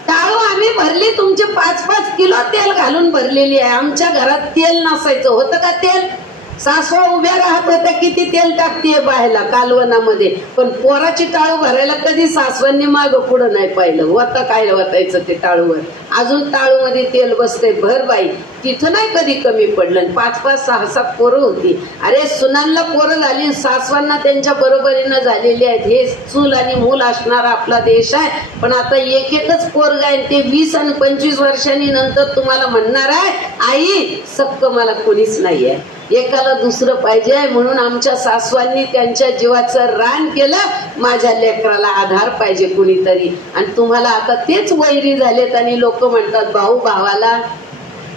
टाळू आम्ही भरली, तुमचे 5-5 किलो तेल घालून भरलेली आहे. आमच्या घरात तेल नसायचं. होतं का तेल? सासवा उभ्या राहत होत्या, किती तेल टाकतीये बाहेला कालवनामध्ये. पण पोराची टाळू भरायला कधी सासवांनी माग पुढं नाही पाहिलं. होतं काय वतायचं ते टाळूवर. अजून टाळू मध्ये तेल बसते भर बाई. तिथं नाही कधी कमी पडलं. 5-5, 6-7 पोरं होती. अरे सुनांना पोरं झाली, सासवांना त्यांच्या बरोबरीनं झालेली आहेत. हे चूल आणि मूल असणारा आपला देश आहे. पण आता एकच पोरग आहे, ते 20 आणि 25 वर्षांनी नंतर तुम्हाला म्हणणार आहे, आई सक्क मला कोणीच नाही आहे, एकाला दुसरं पाहिजे. म्हणून आमच्या सासवांनी त्यांच्या जीवाचं रान केलं. माझ्या लेकराला आधार पाहिजे कुणीतरी. आणि तुम्हाला आता तेच वैरी झालेत आणि लोक म्हणतात भाऊ भावाला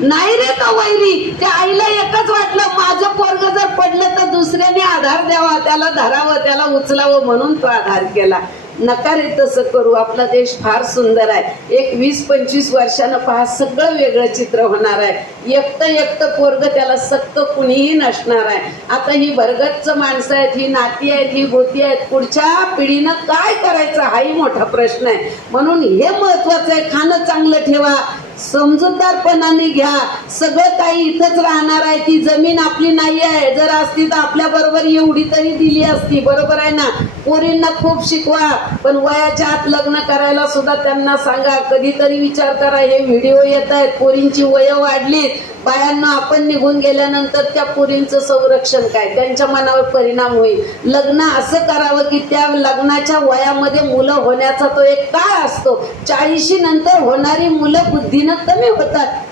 नाही रे. तो वैरी, त्या आईला एकच वाटलं, माझं पोरग जर पडलं तर दुसऱ्याने आधार द्यावा, त्याला धरावं, त्याला उचलावं, म्हणून तो आधार केला. नका रे तसं करू. आपला देश फार सुंदर आहे. एक 20-25 वर्षानं पहा सगळं वेगळं चित्र होणार आहे. एकटं पोरग, त्याला सक्क कुणीही नसणार आहे. आता ही भरगच्च माणसं आहेत, ही नाती आहेत, ही गोती आहेत. पुढच्या पिढीनं काय करायचं हाही मोठा प्रश्न आहे. म्हणून हे महत्वाचं आहे. खाणं चांगलं ठेवा, समजूतदारपणाने घ्या. सगळं काही इथंच राहणार आहे. ती जमीन आपली नाही आहे. जर असती तर आपल्या बरोबर एवढी तरी दिली असती. बरोबर आहे ना? पोरींना खूप शिकवा, पण वयाच्या आत लग्न करायला सुद्धा त्यांना सांगा. कधीतरी विचार करा, हे व्हिडिओ येत आहेत, पोरींची वय वाढली. बायांना आपण निघून गेल्यानंतर त्या पोरींचं संरक्षण काय? त्यांच्या मनावर परिणाम होईल. लग्न असं करावं की त्या लग्नाच्या वयामध्ये मुलं होण्याचा तो एक काळ असतो. 40 नंतर होणारी मुलं बुद्धीनं कमी होतात,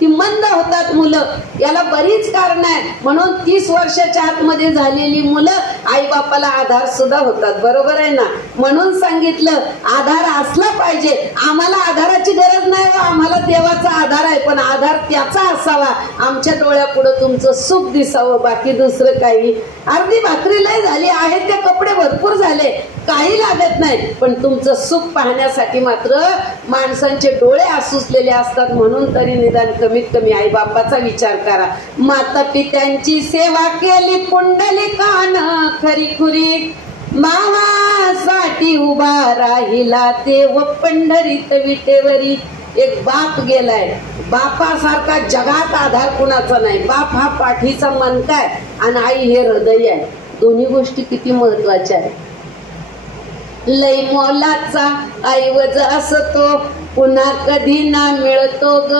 ती मंद होतात मुलं. याला बरीच कारण आहेत. म्हणून 30 वर्षाच्या आतमध्ये झालेली मुलं आई बापाला आधार सुद्धा होतात. बरोबर आहे ना? म्हणून सांगितलं आधार असला पाहिजे. आम्हाला आधाराची गरज नाही, आम्हाला देवाचा आधार आहे, पण आधार त्याचा असावा. आमच्या डोळ्यापुढं तुमचं सुख दिसावं, बाकी दुसरं काही. अर्धी भाकरी लय झाली आहे, ते कपडे भरपूर झाले, काही लागत नाही, पण तुमचं सुख पाहण्यासाठी मात्र माणसांचे डोळे आसुसलेले असतात. म्हणून तरी निदान कमीत कमी आई बापाचा विचार करा. माता पित्यांची सेवा केली पुंडलिकानं खरी खुरी, मावासाठी उभा राहिला देव पंढरीत विटेवरी. एक बाप गेलाय, बापासारखा जगात आधार कुणाचा नाही. बाप हा पाठीचा मणका आहे आणि आई हे हृदय आहे. दोन्ही गोष्टी किती महत्वाच्या आहेत. लय मोलाचा ऐवज असतो, पुन्हा कधी ना मिळतो ग.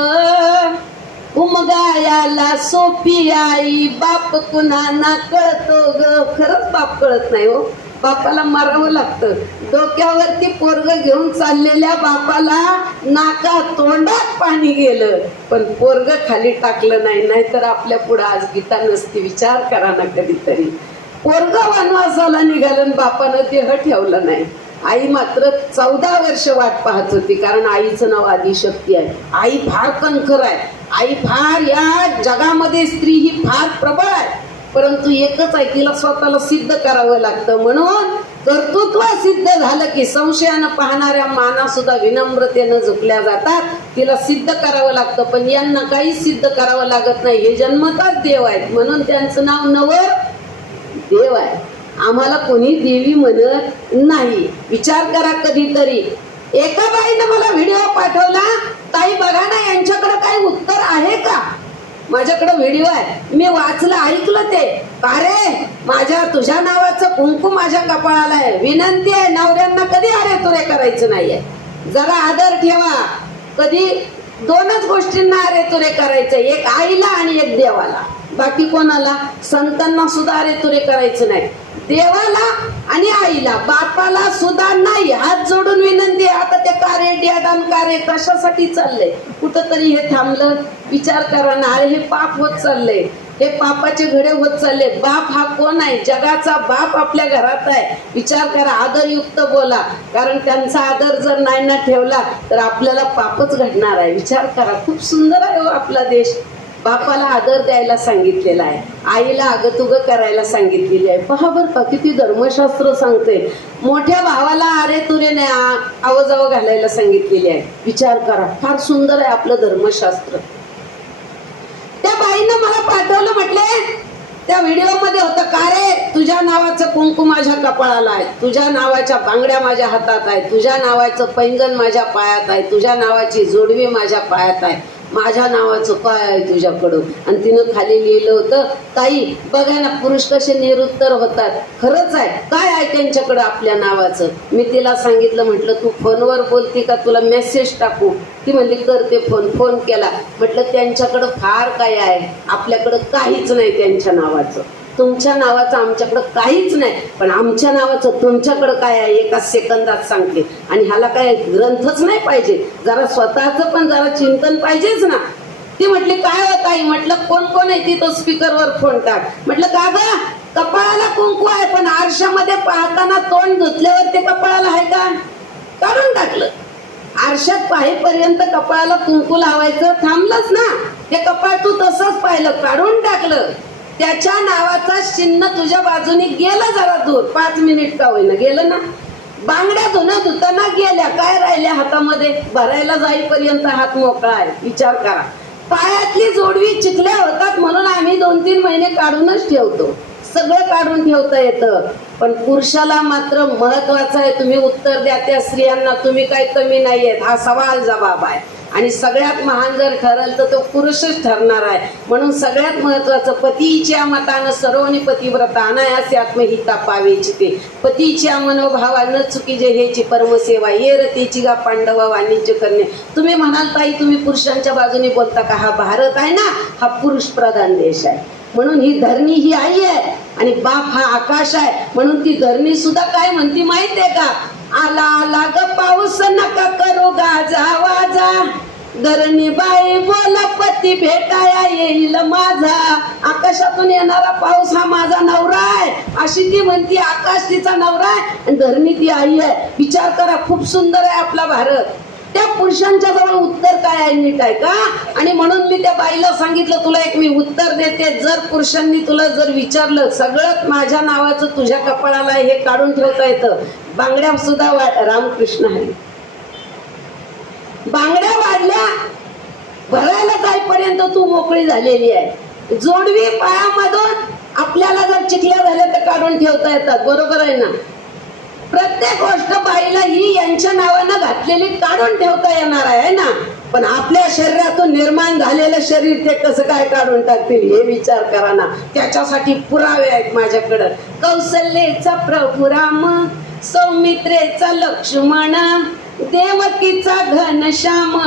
उमगायाला सोपी आई, बाप कुणा ना कळतो ग. खरंच बाप कळत नाही हो. बापाला मारावं लागतं. डोक्यावरती पोरग घेऊन चाललेल्या बापाला नाका तोंडात पाणी गेलं, पण पोरग खाली टाकलं नाही. नाहीतर आपल्या पुढे आज गीता नसती. विचार करा ना कधीतरी. पोरग वनवासाला निघालं, बापानं देह ठेवला नाही. आई मात्र 14 वर्ष वाट पाहत होती, कारण आईचं नाव आदिशक्ती आहे. आई फार कणखर आहे. आई फार, या जगामध्ये स्त्री ही फार प्रबळ आहे. परंतु एकच आहे, तिला स्वतःला सिद्ध करावं लागतं. म्हणून कर्तृत्व सिद्ध झालं की संशयानं पाहणाऱ्या माना सुद्धा विनम्रतेनं झुकल्या जातात. तिला सिद्ध करावं लागतं, पण यांना काही सिद्ध करावं लागत नाही. हे जन्मताच देव आहेत. म्हणून त्यांचं नाव नवर देव आहे. आम्हाला कोणी देवी म्हणत नाही. विचार करा कधीतरी. एका बाईनं मला व्हिडिओ पाठवला, ताई बघा ना यांच्याकडे काही उत्तर आहे का. माझ्याकडे व्हिडिओ आहे, मी वाचलं, ऐकलं ते. अरे माझ्या तुझ्या नावाचं कुंकू माझ्या कपाळाला आहे. विनंती आहे, नवऱ्यांना कधी अरे तुरे करायचं नाहीये. जरा आदर ठेवा. कधी 2च गोष्टींना अरे तुरे करायचं, एक आईला आणि एक देवाला. बाकी कोणाला? संतांना सुद्धा अरे तुरे करायचं नाही. देवाला आणि आईला, बापाला सुद्धा नाही. हात जोडून विनंती आहे. आता ते कार्य ड्यादान कार्य कशासाठी चाललंय? कुठंतरी हे थांबलं. विचार करा ना. अरे हे पाप होत चाललंय, हे पापाचे घडे होत चालले. बाप हा कोण आहे? जगाचा बाप आपल्या घरात आहे. विचार करा. आदरयुक्त बोला, कारण त्यांचा आदर जर नाही ना ठेवला तर आपल्याला पापच घडणार आहे. विचार करा. खूप सुंदर आहे हो आपला देश. बापाला आदर द्यायला सांगितलेला आहे, आईला अगतुग करायला सांगितलेली आहे. पहा बरं का किती धर्मशास्त्र सांगते. मोठ्या भावाला अरे तुरे आवजावं घालायला सांगितलेली आहे. विचार करा, फार सुंदर आहे आपलं धर्मशास्त्र. त्या बाईनं मला पाठवलं, म्हटले त्या व्हिडिओ मध्ये होतं, का रे तुझ्या नावाचं कुंकू माझ्या कपाळाला आहे, तुझ्या नावाच्या बांगड्या माझ्या हातात आहे, तुझ्या नावाचं पैंजण माझ्या पायात आहे, तुझ्या नावाची जोडवी माझ्या पायात आहे, माझ्या नावाचं काय आहे तुझ्याकडं. आणि तिनं खाली लिहिलं होतं, ताई बघा ना पुरुष कसे निरुत्तर होतात. खरंच आहे, काय आहे त्यांच्याकडं आपल्या नावाचं. मी तिला सांगितलं, म्हटलं तू फोनवर बोलती का तुला मेसेज टाकू. ती म्हणली करते फोन. फोन केला, म्हटलं त्यांच्याकडं फार काय आहे, आपल्याकडं काहीच नाही त्यांच्या नावाचं. तुमच्या नावाचं आमच्याकडं काहीच नाही, पण आमच्या नावाचं तुमच्याकडं काय आहे एका सेकंदात सांगते. आणि ह्याला काय ग्रंथच नाही पाहिजे, जरा स्वतःचं पण जरा चिंतन पाहिजेच ना. ती म्हटली काय होत आई. म्हटलं कोण कोण आहे ती, तो स्पीकरवर फोन टाक. म्हटलं का ग, कपाळाला कुंकू आहे पण आरशामध्ये पाहताना तोंड धुतल्यावर ते कपाळाला आहे का. काढून टाकलं. आरशात पाहेपर्यंत कपाळाला कुंकू लावायचं थांबलंच ना, ते कपाळ तू तसंच पाहिलं, काढून टाकलं. त्याच्या नावाचा चिन्ह तुझ्या बाजूने गेलं जरा दूर, 5 मिनिट का होईना गेलं ना. बांगड्या धुताना गेल्या, काय राहिल्या हातामध्ये, भरायला जाईपर्यंत हात मोकळा आहे. विचार करा. पायातली जोडवी चिखल्या होतात म्हणून आम्ही 2-3 महिने काढूनच ठेवतो. सगळं काढून ठेवता येतं, पण पुरुषाला मात्र महत्वाचं आहे. तुम्ही उत्तर द्या त्या स्त्रियांना, तुम्ही काही कमी नाहीयेत. हा सवाल जबाब आहे. आणि सगळ्यात महान जर ठरल तर तो पुरुषच ठरणार आहे. म्हणून सगळ्यात महत्वाचं, पतीच्या मतानं सर्वनी पतिव्रता अनायासे आत्महिता पावेची ते, पतीच्या मनोभावानं चुकी जे हेची परमसेवा ये रतीची गा पांडव वाणिज्य करणे. तुम्ही म्हणाल ताई तुम्ही पुरुषांच्या बाजूने बोलता का. हा भारत आहे ना, हा पुरुष प्रधान देश आहे. म्हणून ही धरणी ही आई आहे आणि बाप हा आकाश आहे. म्हणून ती धरणी सुद्धा काय म्हणती माहितीये का, आला आला ग पाऊस नका करू गाजा वाजा, धरणी बाई बोला पती भेटाया येईल माझा. आकाशातून येणारा पाऊस हा माझा नवरा आहे अशी ती म्हणती. आकाश तिचा नवरा आहे आणि धरणी ती आई आहे. विचार करा, खूप सुंदर आहे आपला भारत. त्या पुरुषांच्या जवळ उत्तर काय आहे, नीट आहे का. आणि म्हणून मी त्या बाईला सांगितलं, तुला एक मी उत्तर देते. जर पुरुषांनी तुला जर विचारलं, सगळं माझ्या नावाचं तुझ्या कपाळाला हे काढून ठेवता येतं. बांगड्या सुद्धा रामकृष्ण आहे, बांगड्या वाढल्या, भरायला जाईपर्यंत तू मोकळी झालेली आहे. जोडवी पायामधून आपल्याला जर चिखल्या झाल्या तर काढून ठेवता येतात. बरोबर आहे ना. प्रत्येक गोष्ट बाईला ही यांच्या नावानं घातलेली काढून ठेवता येणार आहे ना. पण आपल्या शरीरातून निर्माण झालेलं शरीर ते कसं काय काढून टाकतील हे विचार करा ना. त्याच्यासाठी पुरावे आहेत माझ्याकडं. कौशल्येचा प्रभू राम, सौमित्रेचा लक्ष्मण, देवकीचा घनश्याम,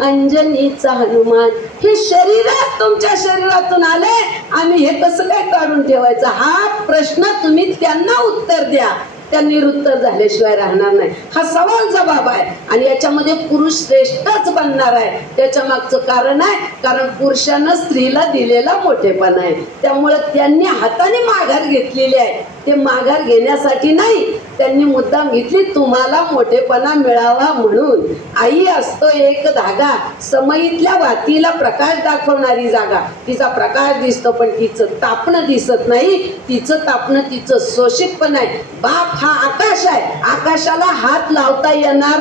अंजनीचा हनुमान. हे शरीरात तुमच्या शरीरातून आले, आम्ही हे कसं काय काढून ठेवायचं. हा प्रश्न तुम्ही त्यांना उत्तर द्या. त्या निरुत्तर झाल्याशिवाय राहणार नाही. हा सवाल जबाब आहे आणि याच्यामध्ये पुरुष श्रेष्ठच बनणार आहे. त्याच्या मागचं कारण आहे, कारण पुरुषानं स्त्रीला दिलेला मोठेपणा आहे. त्यामुळे त्यांनी हाताने माघार घेतलेली आहे. ते माघार घेण्यासाठी नाही, त्यांनी मुद्दाम घेतली तुम्हाला मोठेपणा मिळावा म्हणून. आई असतो एक धागा, समईतल्या वातीला प्रकाश दाखवणारी जागा. तिचा प्रकाश दिसतो पण तिचं तापणं दिसत नाही. तिचं तापणं तिचं शोषितपण आहे. बाप हा आकाश आहे, आकाशाला हात लावता येणार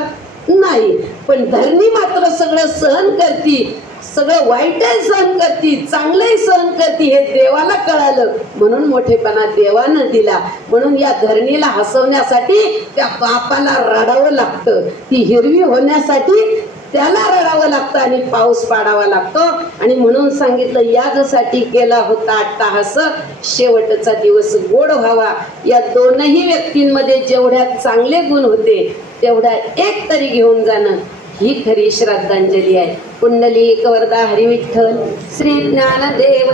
नाही. पण धरणी मात्र सगळं सहन करती, सगळं वाईटही सहन करती, चांगलंही सहन करती. हे देवाला कळालं म्हणून मोठेपणा देवानं दिला. म्हणून या धरणीला हसवण्यासाठी त्या बापाला रडावं लागतं. ती हिरवी होण्यासाठी त्याला रडावं लागतं आणि पाऊस पाडावा लागतो. आणि म्हणून सांगितलं यासाठी केला होता अट्टाहास, शेवटचा दिवस गोड व्हावा. या दोनही व्यक्तींमध्ये जेवढ्या चांगले गुण होते तेवढा एक तरी घेऊन जाणं ही खरी श्रद्धांजली आहे. पुंडलिक वरदा हरी विठ्ठल श्री ज्ञानदेव